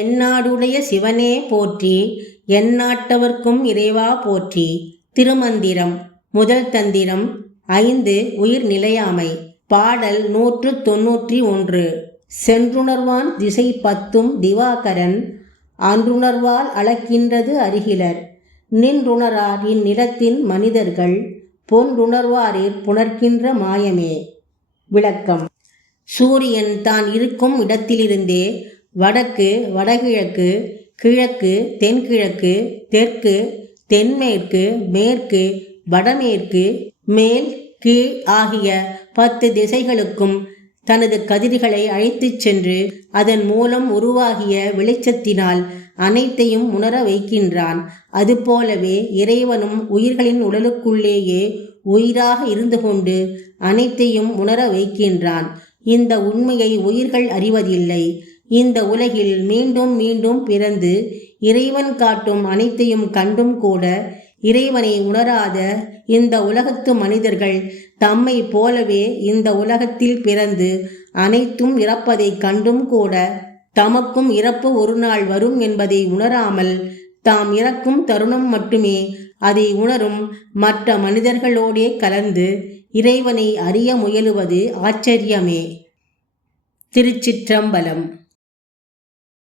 எந்நாடுடைய சிவனே போற்றி எந்நாட்டவர்க்கும் இறைவா போற்றி. திருமந்திரம் முதல் தந்திரம் ஐந்து உயிர் நிலையாமை. பாடல் நூற்று தொன்னூற்றி ஒன்று. சென்றுணர்வான் திசை பத்தும் திவாகரன் அன்றுணர்வால் அளக்கின்றது அருகிலர். நின்றுணரார் இந்நிலத்தின் மனிதர்கள் பொன்றுணர்வாரிற் புணர்க்கின்ற மாயமே. விளக்கம். சூரியன் தான் இருக்கும் இடத்திலிருந்தே வடக்கு வடகிழக்கு கிழக்கு தென்கிழக்கு தெற்கு தென்மேற்கு மேற்கு வடமேற்கு மேல் கீழ் ஆகிய பத்து திசைகளுக்கும் தனது கதிர்களை அழைத்துச் சென்று அதன் மூலம் உருவாகிய வெளிச்சத்தினால் அனைத்தையும் உணர வைக்கின்றான். அதுபோலவே இறைவனும் உயிர்களின் உடலுக்குள்ளேயே உயிராக இருந்து கொண்டு அனைத்தையும் உணர வைக்கின்றான். இந்த உண்மையை உயிர்கள் அறிவதில்லை. இந்த உலகில் மீண்டும் மீண்டும் பிறந்து இறைவன் காட்டும் அனைத்தையும் கண்டும் கூட இறைவனை உணராத இந்த உலகத்து மனிதர்கள் தம்மை போலவே இந்த உலகத்தில் பிறந்து அனைத்தும் இறப்பதைக் கண்டும் கூட தமக்கும் இறப்பு ஒரு நாள் வரும் என்பதை உணராமல் தாம் இறக்கும் தருணம் மட்டுமே அதை உணரும் மற்ற மனிதர்களோடே கலந்து இறைவனை அறிய முயலுவது ஆச்சரியமே. திருச்சிற்றம்பலம்